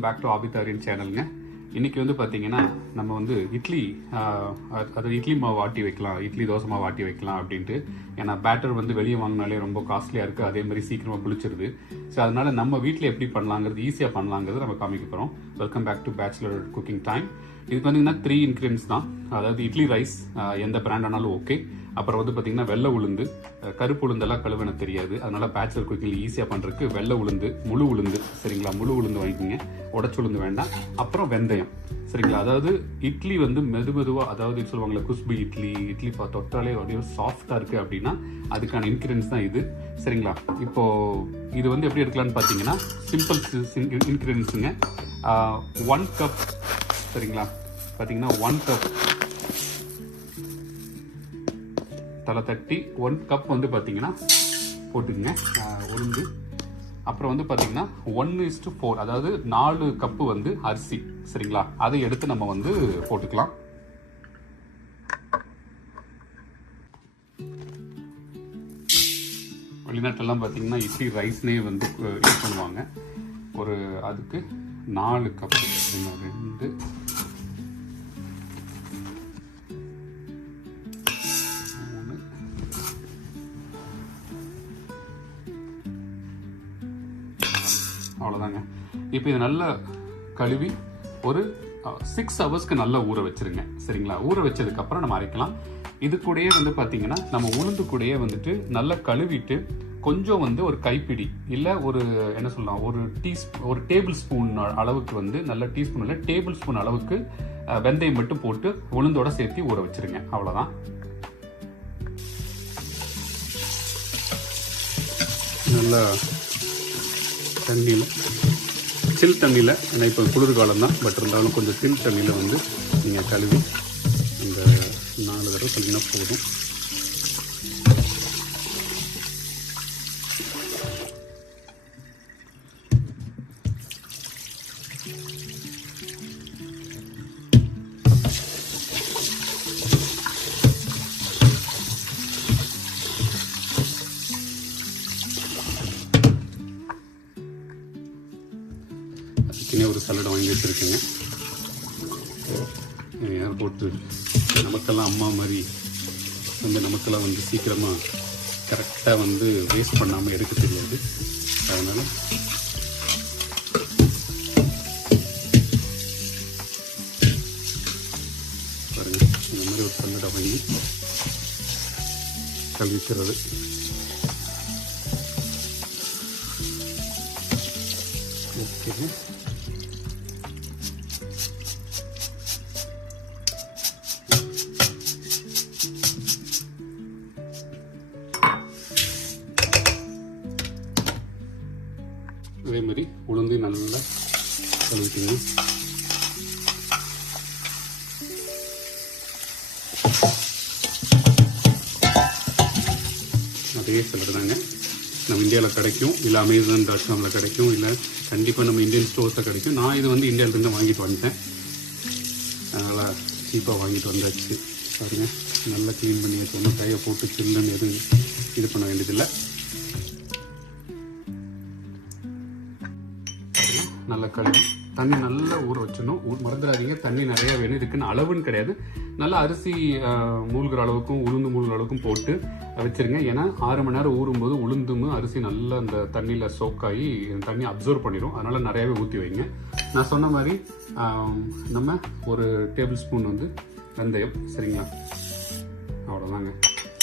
Welcome back to ஆபிதாரின் சேனலுங்க. இன்னைக்கு வந்து பார்த்தீங்கன்னா நம்ம வந்து இட்லி அதாவது இட்லி மாவு ஆட்டி வைக்கலாம், இட்லி தோசை மாவு ஆட்டி வைக்கலாம் அப்படின்ட்டு. ஏன்னா பேட்டர் வந்து வெளியே வாங்கினாலே ரொம்ப காஸ்ட்லியாக இருக்குது, அதே மாதிரி சீக்கிரமாக புளிச்சிருது. ஸோ அதனால நம்ம வீட்டில் எப்படி பண்ணலாங்கிறது, ஈஸியாக பண்ணலாங்கிறது நம்ம காமிக்க போகிறோம். Welcome back to bachelor cooking time. இதுக்கு பார்த்தீங்கன்னா 3 ingredients தான். அதாவது இட்லி ரைஸ், எந்த பிராண்ட் ஆனாலும் ஓகே. அப்புறம் வந்து பார்த்தீங்கன்னா வெள்ளை உளுந்து, கருப்பு உளுந்தெல்லாம் கழுவன தெரியாது, அதனால பேச்சுலர் குக்கிங் ஈஸியாக பண்ணுறதுக்கு வெள்ளை உளுந்து, முழு உளுந்து, சரிங்களா? முழு உளுந்து வாங்கிக்கோங்க, உடச்சு உளுந்து வேண்டாம். அப்புறம் வெந்தயம், சரிங்களா? அதாவது இட்லி வந்து மெதுவாக, அதாவது சொல்லுவாங்களே குஸ்பு இட்லி, இட்லி தொட்டாலே அப்படியே சாஃப்டாக இருக்குது அப்படின்னா அதுக்கான இன்க்ரீடியன்ஸ் தான் இது, சரிங்களா? இப்போது இது வந்து எப்படி எடுக்கலான்னு பார்த்தீங்கன்னா சிம்பிள் இன்க்ரீடியன்ஸுங்க. 1 கப், சரிங்களா? பார்த்தீங்கன்னா 1 கப் தலை தட்டி 1 கப் வந்து பார்த்தீங்கன்னா போட்டுக்குங்க உளுந்து. அப்புறம் வந்து பார்த்தீங்கன்னா 1:4, அதாவது 4 கப்பு வந்து அரிசி, சரிங்களா? அதை எடுத்து நம்ம வந்து போட்டுக்கலாம். வெளிநாட்டிலலாம் பார்த்தீங்கன்னா இட்லி ரைஸ்னே வந்து யூஸ் பண்ணுவாங்க. ஒரு அதுக்கு 4 கப்பு, 2 அவ்வளோதாங்க. இப்போ இது நல்லா கழுவி ஒரு 6 ஹவர்ஸ்க்கு நல்லா ஊற வச்சிருங்க, சரிங்களா? ஊற வச்சதுக்கப்புறம் நம்ம அரைக்கலாம். இது கூடயே வந்து பார்த்தீங்கன்னா நம்ம உளுந்து கூடயே வந்துட்டு நல்லா கழுவிட்டு கொஞ்சம் வந்து ஒரு கைப்பிடி இல்லை ஒரு என்ன சொல்லலாம், ஒரு டேபிள் ஸ்பூன் அளவுக்கு வந்து நல்ல டீஸ்பூன் இல்லை டேபிள் ஸ்பூன் அளவுக்கு வெந்தயம் மட்டும் போட்டு உளுந்தோட சேர்த்து ஊற வச்சிருங்க. அவ்வளோதான். நல்லா தண்ணியில், சில் தண்ணியில், ஏன்னா இப்போ குளிர்காலம் தான், பட் இருந்தாலும் கொஞ்சம் சில் தண்ணியில் வந்து நீங்கள் கழுவி இந்த 4 தடவை சொல்லிங்கன்னா போதும். ஒரு சலடை வாங்கி வச்சுருக்கேங்க. யார் போட்டு நமக்கெல்லாம் அம்மா மாதிரி வந்து நமக்கெல்லாம் வந்து சீக்கிரமாக கரெக்டாக வந்து வேஸ்ட் பண்ணாமல் எடுக்க தெரியாது. அதனால் பாருங்கள், இந்த மாதிரி ஒரு சலடை வாங்கி கழுவிக்கிறது. ஓகே, அதே மாதிரி உளுந்து நல்லா கழுவிட்டுங்க. அதே சலடை தாங்க, நம்ம இந்தியாவில் கிடைக்கும், இல்லை Amazon.comல கிடைக்கும், இல்லை கண்டிப்பாக நம்ம இந்தியன் ஸ்டோர்ஸில் கிடைக்கும். நான் இது வந்து இந்தியாவிலேருந்து வாங்கிட்டு வந்துட்டேன், அதனால் சீப்பாக வாங்கிட்டு வந்தாச்சு. பாருங்கள், நல்லா க்ளீன் பண்ணி வச்சோம்னா கையை போட்டு சில்லுன்னு எதுவும் இது பண்ண வேண்டியதில்லை. நல்லா கழுவி தண்ணி நல்லா ஊற வச்சிடணும். மறந்துடாதீங்க, தண்ணி நிறையா வேணும். இதுக்குன்னு அளவுன்னு கிடையாது. நல்லா அரிசி மூழ்கிற அளவுக்கும் உளுந்து மூழ்கிற அளவுக்கும் போட்டு வச்சிருங்க. ஏன்னா 6 மணி நேரம் ஊறும்போது உளுந்தும் அரிசி நல்லா அந்த தண்ணியில் சோக்காகி தண்ணி அப்சர்வ் பண்ணிடும். அதனால் நிறையாவே ஊற்றி வைங்க. நான் சொன்ன மாதிரி நம்ம ஒரு டேபிள் ஸ்பூன் வந்து வெந்தயம், சரிங்களா? அவ்வளோதாங்க.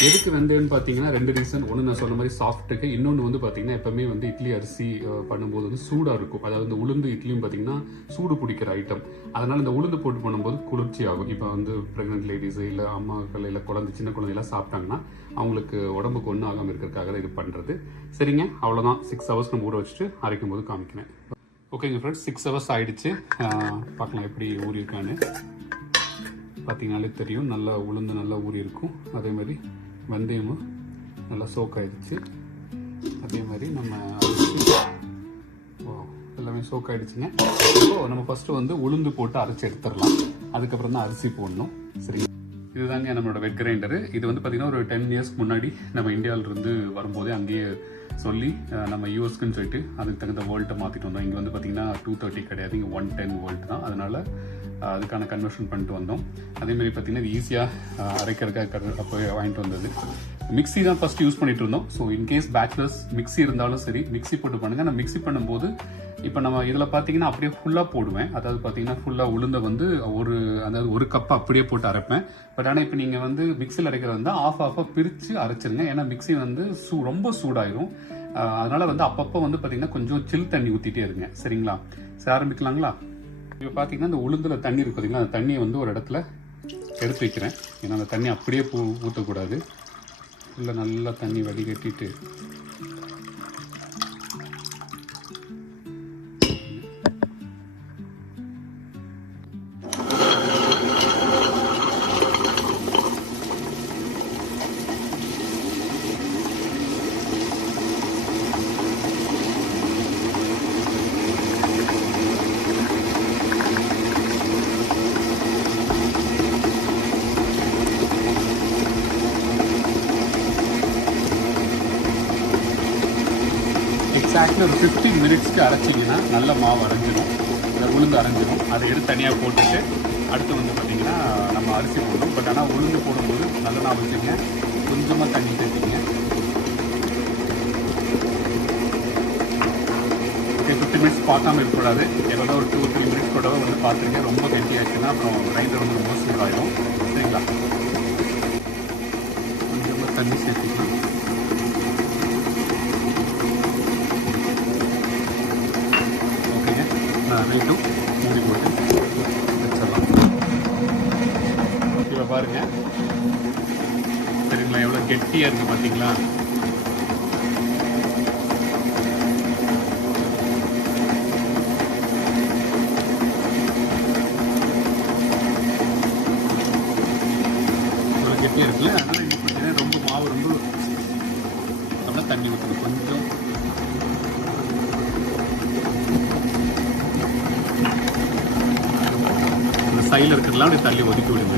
எதுக்கு வெந்தயம்னு பார்த்தீங்கன்னா 2 ரீசன். ஒன்று, நான் சொன்ன மாதிரி சாஃப்ட்டுக்கு. இன்னொன்று வந்து பார்த்தீங்கன்னா எப்பவுமே வந்து இட்லி அரிசி பண்ணும்போது வந்து சூடாக இருக்கும். அதாவது இந்த உளுந்து இட்லியும் பார்த்தீங்கன்னா சூடு பிடிக்கிற ஐட்டம். அதனால் இந்த உளுந்து போட்டு பண்ணும்போது குளிர்ச்சி ஆகும். இப்போ வந்து ப்ரெக்னென்ட் லேடிஸு இல்லை அம்மாக்கள் இல்லை சின்ன குழந்தைலாம் சாப்பிட்டாங்கன்னா அவங்களுக்கு உடம்புக்கு ஒன்றும் ஆகாமல் இருக்கிறதுக்காக இது பண்ணுறது. சரிங்க, அவ்வளோதான். 6 ஹவர்ஸ் நம்ம ஊற வச்சுட்டு அரைக்கும் போது காமிக்கிறேன். ஓகேங்க ஃப்ரெண்ட்ஸ், 6 ஹவர்ஸ் ஆகிடுச்சு. பார்க்கலாம் எப்படி ஊறி இருக்கான்னு. பார்த்தீங்கனாலே தெரியும், நல்லா உளுந்து நல்லா ஊறி இருக்கும். அதே மாதிரி வெந்தயமும் நல்லா சோக் ஆகிடுச்சு. அதே மாதிரி நம்ம எல்லாமே சோக் ஆகிடுச்சுங்க. இப்போ நம்ம ஃபஸ்ட்டு வந்து உளுந்து போட்டு அரைச்சி எடுத்துடலாம். அதுக்கப்புறம் தான் அரிசி போடணும். சரி, இதுதாங்க நம்மளோட வெட் கிரைண்டரு. இது வந்து பார்த்தீங்கன்னா ஒரு 10 இயர்ஸ்க்கு முன்னாடி நம்ம இந்தியாவிலிருந்து வரும்போதே அங்கேயே சொல்லி நம்ம யூஎஸ்க்குன்னு சொல்லிட்டு அதுக்கு தகுந்த வோல்ட்டை மாற்றிட்டு வந்தோம். இங்கே வந்து பார்த்தீங்கன்னா 230 கிடையாது, இங்கே 110 வோல்ட் தான். அதனால அதுக்கான கன்வர்ஷன் பண்ணிட்டு வந்தோம். அதேமாதிரி பார்த்தீங்கன்னா இது ஈஸியாக அரைக்கிறதுக்காக அப்போ வாங்கிட்டு வந்தது. மிக்ஸி தான் ஃபர்ஸ்ட் யூஸ் பண்ணிட்டு இருந்தோம். ஸோ இன்கேஸ் பேச்சுலர்ஸ் மிக்ஸி இருந்தாலும் சரி மிக்ஸி போட்டு பண்ணுங்க. நான் மிக்ஸி பண்ணும்போது இப்போ நம்ம இதில் பார்த்தீங்கன்னா அப்படியே ஃபுல்லாக போடுவேன். அதாவது பார்த்தீங்கன்னா ஃபுல்லாக உளுந்த வந்து ஒரு கப் அப்படியே போட்டு அரைப்பேன். பட் ஆனால் இப்போ நீங்கள் வந்து மிக்ஸியில் அரைக்கிறது வந்து ஆஃபாக பிரித்து அரைச்சிருங்க. ஏன்னா மிக்ஸி வந்து ரொம்ப சூடாயிரும். அதனால வந்து அப்பப்போ வந்து பார்த்தீங்கன்னா கொஞ்சம் சில் தண்ணி ஊற்றிட்டே இருங்க. சரிங்களா? சரி, ஆரம்பிக்கலாங்களா? இப்போ பார்த்தீங்கன்னா இந்த உளுந்தில் தண்ணி இருக்கு பார்த்தீங்களா, அந்த தண்ணியை வந்து ஒரு இடத்துல எடுத்து வைக்கிறேன். ஏன்னா அந்த தண்ணி அப்படியே ஊற்றக்கூடாது. இல்லை நல்லா தண்ணி வடிகட்டிட்டு எக்ஸாக்ட்லி ஒரு 15 மினிட்ஸ்க்கு அரைச்சிங்கன்னா நல்ல மாவு அரைஞ்சிடும், இந்த உளுந்து அரைஞ்சிடும். அதை எடுத்து தனியாக போட்டுட்டு அடுத்து வந்து பார்த்தீங்கன்னா நம்ம அரிசி போடணும். பட் ஆனால் உளுந்து போடும்போது நல்ல நான் வச்சுங்க, கொஞ்சமாக தண்ணி சேர்த்திங்க. ஓகே, 15 மினிட்ஸ் பார்க்காம இருக்கக்கூடாது. எவ்வளோ ஒரு 2-3 மினிட்ஸ் கூட வந்து பார்த்துருக்கேன். ரொம்ப கெட்டியாச்சுன்னா அப்புறம் கிரைண்டர் வந்து ரொம்ப சூடாயிடும். சரிங்களா? கொஞ்சமாக தண்ணி சேர்த்துக்கலாம். வெயிட்டும் மூடி போட்டு வச்சிடலாம். இப்போ பாருங்க, சரிங்களா, எவ்வளோ கெட்டியாக இருக்குது பார்த்தீங்களா? இவ்வளோ கெட்டியாக இருக்குல்ல, அதனால் இன்னும் பார்த்தீங்கன்னா ரொம்ப மாவு ரொம்ப நல்லா தண்ணி ஊற்றணும். கொஞ்சம் சைடில் இருக்கிறதுலாம் அப்படி தள்ளி ஒதுக்கி விடுங்க.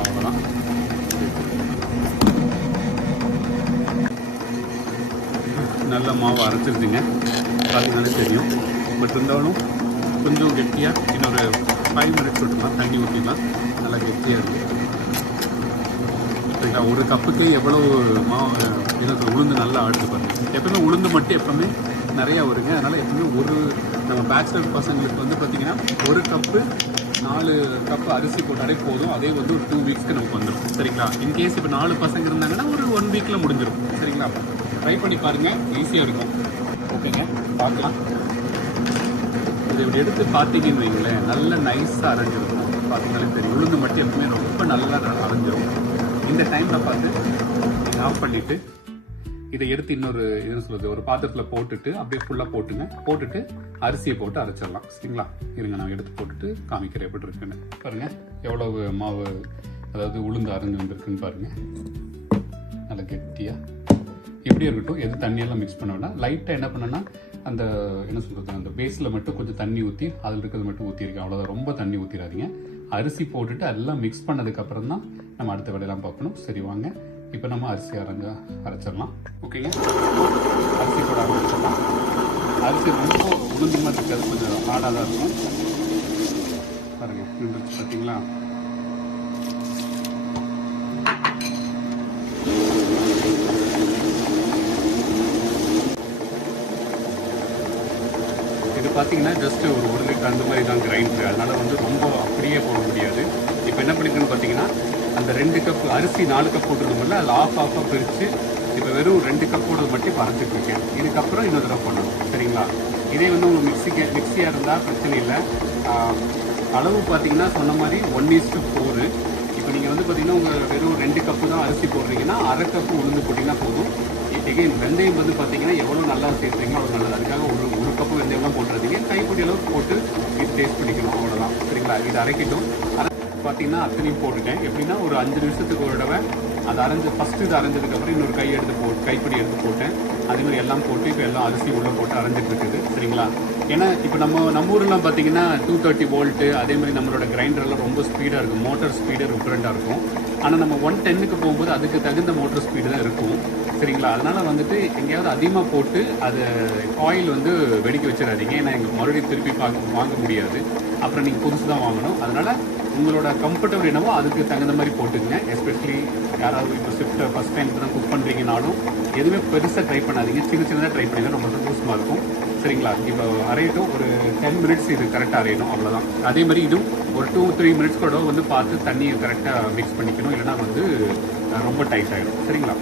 அவ்வளோதான். நல்ல மாவு அரைச்சிருச்சுங்க, பார்த்தீங்கன்னாலே தெரியும். பட் இருந்தாலும் கொஞ்சம் கெட்டியாக இன்னொரு 5 மினிட்ஸ் விட்டுலாம், தண்ணி ஊற்றிக்கலாம். நல்லா கெட்டியாக இருக்குது. ஒரு கப்புக்கு எவ்வளவு உளுந்து நல்லா ஆடுது பாருங்க. எப்பவுமே உளுந்து மட்டும் எப்பவுமே நிறையா வருங்க. அதனால் எப்பவுமே நம்ம பேச்சுலர் பசங்களுக்கு வந்து பார்த்தீங்கன்னா 1 கப்பு 4 கப்பு அரிசி போட்டாலே போதும். அதே வந்து ஒரு 2 வீக்ஸ்க்கு நமக்கு வந்துடும். சரிங்களா? இன்கேஸ் இப்போ 4 பசங்க இருந்தாங்கன்னா ஒரு 1 வீக்கில் முடிஞ்சிடும். சரிங்களா? ட்ரை பண்ணி பாருங்கள், ஈஸியாக இருக்கும். ஓகேங்க, பார்க்கலாம். இதை இப்படி எடுத்து பார்த்தீங்கன்னு வைங்களேன், நல்லா நைஸாக அரைஞ்சிருக்கும். பார்த்தீங்கன்னாலே தெரியும், உளுந்து மட்டும் எப்பவுமே ரொம்ப நல்லா அரைஞ்சிரும். இந்த டைமில் பார்த்து நீங்கள் ஆஃப் பண்ணிவிட்டு இதை எடுத்து இன்னொரு ஒரு பாத்திரத்தில் போட்டுட்டு அப்படியே ஃபுல்லாக போட்டுட்டு அரிசியை போட்டு அரைச்சிடலாம். சரிங்களா? இருங்க, நான் எடுத்து போட்டுட்டு காமிக்கிறேன் எப்படி இருக்குன்னு. பாருங்கள் எவ்வளவு மாவு, அதாவது உளுந்து அரைஞ்சு வந்திருக்குன்னு பாருங்கள். நல்லா கெட்டியாக இப்படியே இருக்கட்டும். எது தண்ணியெல்லாம் மிக்ஸ் பண்ண வேண்டாம். லைட்டாக என்ன பண்ணேன்னா அந்த அந்த பேஸில் மட்டும் கொஞ்சம் தண்ணி ஊற்றி அதில் இருக்கிறது மட்டும் ஊற்றிருக்கேன். அவ்வளோதான், ரொம்ப தண்ணி ஊற்றிடாதீங்க. அரிசி போட்டுட்டு எல்லாம் மிக்ஸ் பண்ணதுக்கப்புறம் தான் நம்ம அடுத்த வேலையெல்லாம் பார்க்கணும். சரி, வாங்க இப்போ நம்ம அரிசி அரைச்சிடலாம். ஓகேங்க, அரிசி கூட அரைச்சிடலாம். அரிசி ரொம்ப உளுந்து மாதிரி இருக்காது, கொஞ்சம் ஹார்டாக தான் இருக்கும். பாருங்கள், நின்றுச்சு பார்த்தீங்களா? இது பார்த்தீங்கன்னா ஜஸ்ட் ஒரு 1 லிட்டர் அந்த மாதிரி தான் கிரைண்டர். அதனால வந்து ரொம்ப அப்படியே போட முடியாது. இப்போ என்ன பண்ணிக்கணும்னு பார்த்தீங்கன்னா, அந்த 2 கப் அரிசி 4 கப் போட்டுருந்தோம்ல, அதில் ஆஃபாக பிரித்து இப்போ வெறும் 2 கப்போட மட்டும் பறந்துட்டு இருக்கேன். இதுக்கப்புறம் இன்னொரு தடவை பண்ணணும். சரிங்களா? இதே வந்து உங்களுக்கு மிக்சியாக இருந்தால் பிரச்சனை இல்லை. அளவு பார்த்தீங்கன்னா சொன்ன மாதிரி 1:4. இப்போ நீங்கள் வந்து பார்த்தீங்கன்னா உங்கள் வெறும் 2 கப்பு தான் அரிசி போடுறீங்கன்னா 1/2 கப்பு உளுந்து போட்டிங்கன்னா போதும். எகைன் வெந்தயம் வந்து பார்த்தீங்கன்னா எவ்வளோ நல்லா சேர்த்துறீங்களோ அவ்வளோ நல்லது. அதுக்காக ஒரு கப்பு வெந்தயம்லாம் போட்டுறதுக்கு கைப்பொடி அளவுக்கு போட்டு இது டேஸ்ட் பண்ணிக்கணும். அவ்வளோதான். சரிங்களா? இது அரைக்கட்டும். பார்த்தீங்கன்னா அத்தனையும் போட்டுட்டேன். எப்படின்னா ஒரு 5 நிமிஷத்துக்கு ஒரு தடவை அது அரைஞ்சு ஃபஸ்ட்டு இது அரைஞ்சதுக்கப்புறம் இன்னொரு கைப்பிடி எடுத்து போட்டேன். அதே மாதிரி எல்லாம் போட்டு இப்போ எல்லாம் அரிசி உள்ளே போட்டு அரைஞ்சிட்டு இருக்குது. சரிங்களா? ஏன்னா இப்போ நம்ம ஊரெலாம் பார்த்தீங்கன்னா 230 வோல்ட்டு, அதே மாதிரி நம்மளோட கிரைண்டர்லாம் ரொம்ப ஸ்பீடாக இருக்கும், மோட்டர் ஸ்பீடு டிஃப்ரெண்ட்டாக இருக்கும். ஆனால் நம்ம 110க்கு போகும்போது அதுக்கு தகுந்த மோட்டர் ஸ்பீடு தான் இருக்கும். சரிங்களா? அதனால் வந்துட்டு எங்கேயாவது அதிகமாக போட்டு அதை ஆயில் வந்து வெடிக்க வச்சிடாதீங்க. ஏன்னா எங்களுக்கு மறுபடியும் திருப்பி வாங்க முடியாது, அப்புறம் நீங்கள் புதுசு தான் வாங்கணும். அதனால் உங்களோட கம்ஃபர்டபுள் என்னவோ அதுக்கு தகுந்த மாதிரி போட்டுக்கங்க. எஸ்பெஷலி யாராவது இப்போ ஷிஃப்ட்டை ஃபஸ்ட் டைம் தான் குக் பண்ணுறீங்கனாலும் எதுவுமே பெருசாக ட்ரை பண்ணாதீங்க, சின்னதாக ட்ரை பண்ணிங்கன்னா ரொம்ப சந்தோஷமாக இருக்கும். சரிங்களா? இப்போ அரையட்டும், ஒரு 10 மினிட்ஸ் இது கரெக்டாக அரையணும், அவ்வளோதான். அதே மாதிரி இதுவும் ஒரு 2-3 மினிட்ஸ் கூட வந்து பார்த்து தண்ணியை கரெக்டாக மிக்ஸ் பண்ணிக்கணும், இல்லைனா வந்து ரொம்ப டைட் ஆகிடும். சரிங்களா?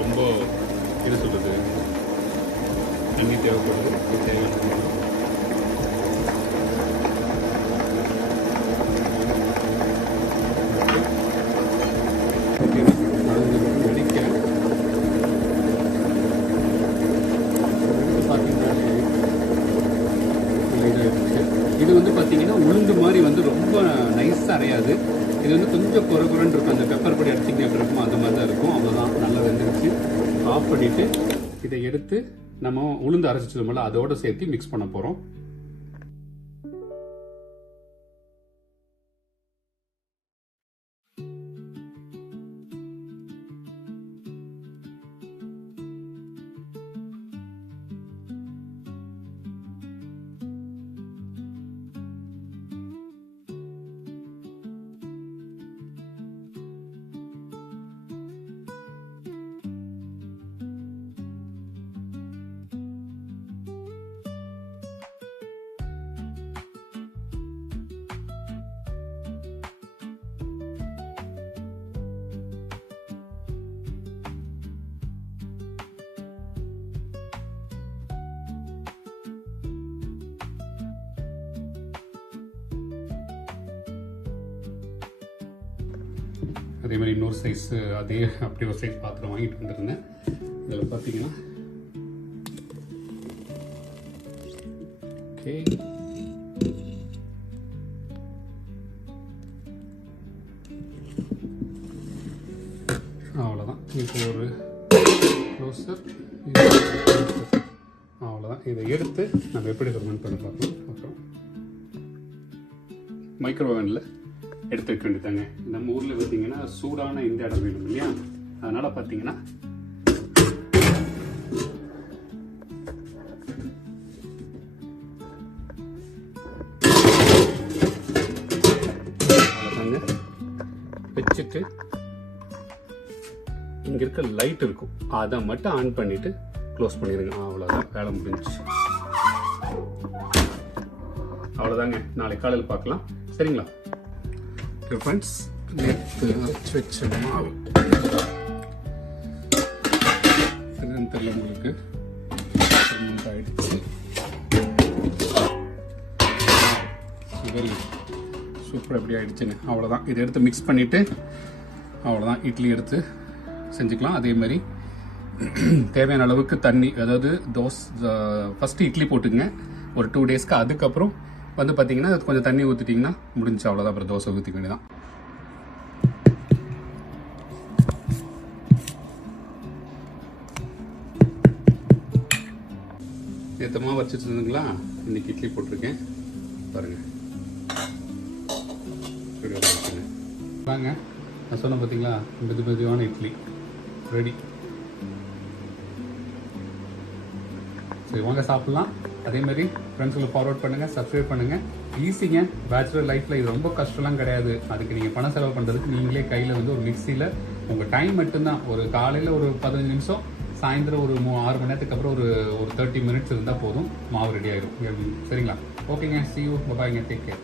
ரொம்ப இது சொல்கிறது தண்ணி தேவைப்படுது. இது வந்து பார்த்தீங்கன்னா உளுந்து மாதிரி வந்து ரொம்ப நைஸாக அரையாது. இது வந்து கொஞ்சம் குறைன்னு இருக்கும். அந்த பெப்பர் பொடி அடிச்சிங்க எப்படி இருக்கும் அந்த மாதிரி தான் இருக்கும். அவ்வளோதான், நல்லா வெந்துருச்சு. ஆஃப் பண்ணிவிட்டு இதை எடுத்து நம்ம உளுந்து அரைச்சிச்சோம்ல அதோடு சேர்த்து மிக்ஸ் பண்ண போகிறோம். அதே மாதிரி இன்னொரு சைஸ் அப்படி ஒரு சைஸ் பாத்திரம் வாங்கிட்டு வந்துருந்தேன். இதில் பார்த்தீங்கன்னா ஓகே, அவ்வளோதான். இப்போ ஒரு க்ளோசர், அவ்வளோதான். இதை எடுத்து நம்ம எப்படி ஃபெர்மெண்ட் பண்ண பார்க்கலாம். அப்புறம் மைக்ரோவேவனில் எடுத்து வைக்க வேண்டியதாங்க. நம்ம ஊரில் பார்த்தீங்கன்னா சூடான இந்த இடம் வேணும் இல்லையா? அதனால் பார்த்தீங்கன்னா அவ்வளோதாங்க. வச்சுட்டு இங்கே இருக்க லைட் இருக்கும், அதை மட்டும் ஆன் பண்ணிவிட்டு க்ளோஸ் பண்ணிடுங்க. அவ்வளோதான், வேலை முடிஞ்சிச்சு. அவ்வளோதாங்க. நாளைக்கு காலையில் பார்க்கலாம். சரிங்களா? ஃப்ரெண்ட்ஸ், நேற்று அரைச்சி வச்ச மாவு சரின்னு தெரியல உங்களுக்கு, ஆயிடுச்சு. சூப்பர், எப்படி ஆயிடுச்சுங்க. அவ்வளோதான். இதை எடுத்து மிக்ஸ் பண்ணிவிட்டு அவ்வளோதான், இட்லி எடுத்து செஞ்சுக்கலாம். அதே மாதிரி தேவையான அளவுக்கு தண்ணி, அதாவது ஃபஸ்ட்டு இட்லி போட்டுங்க ஒரு 2 டேஸ்க்கு. அதுக்கப்புறம் வந்து பார்த்தீங்கன்னா அது கொஞ்சம் தண்ணி ஊற்றிட்டிங்கன்னா முடிஞ்சு, அவ்வளோதான். அப்புறம் தோசை ஊற்றிக்க வேண்டியதான். நேற்று மாவு வச்சுட்டு இருந்துங்களா, இன்னைக்கு இட்லி போட்டிருக்கேன் பாருங்க. வாங்க, நான் சொன்ன பார்த்தீங்களா, மெதுவான இட்லி ரெடி. சரி, வாங்க சாப்பிட்லாம். அதே மாதிரி ஃப்ரெண்ட்ஸுக்கு ஃபார்வர்ட் பண்ணுங்கள், சப்ஸ்கிரைப் பண்ணுங்கள். ஈஸிங்க, பேச்சுலர் லைஃப்பில் இது ரொம்ப கஷ்டம்லாம் கிடையாது. அதுக்கு நீங்கள் பணம் செலவு பண்ணுறதுக்கு நீங்களே கையில் வந்து ஒரு மிக்சியில் உங்கள் டைம் மட்டும்தான். ஒரு காலையில் ஒரு 15 நிமிஷம், சாயந்தரம் ஒரு 6 மணி நேரத்துக்கு அப்புறம் ஒரு 30 மினிட்ஸ் இருந்தால் போதும், மாவு ரெடி ஆயிடும். சரிங்களா? ஓகேங்க, see you, bye-bye, take care.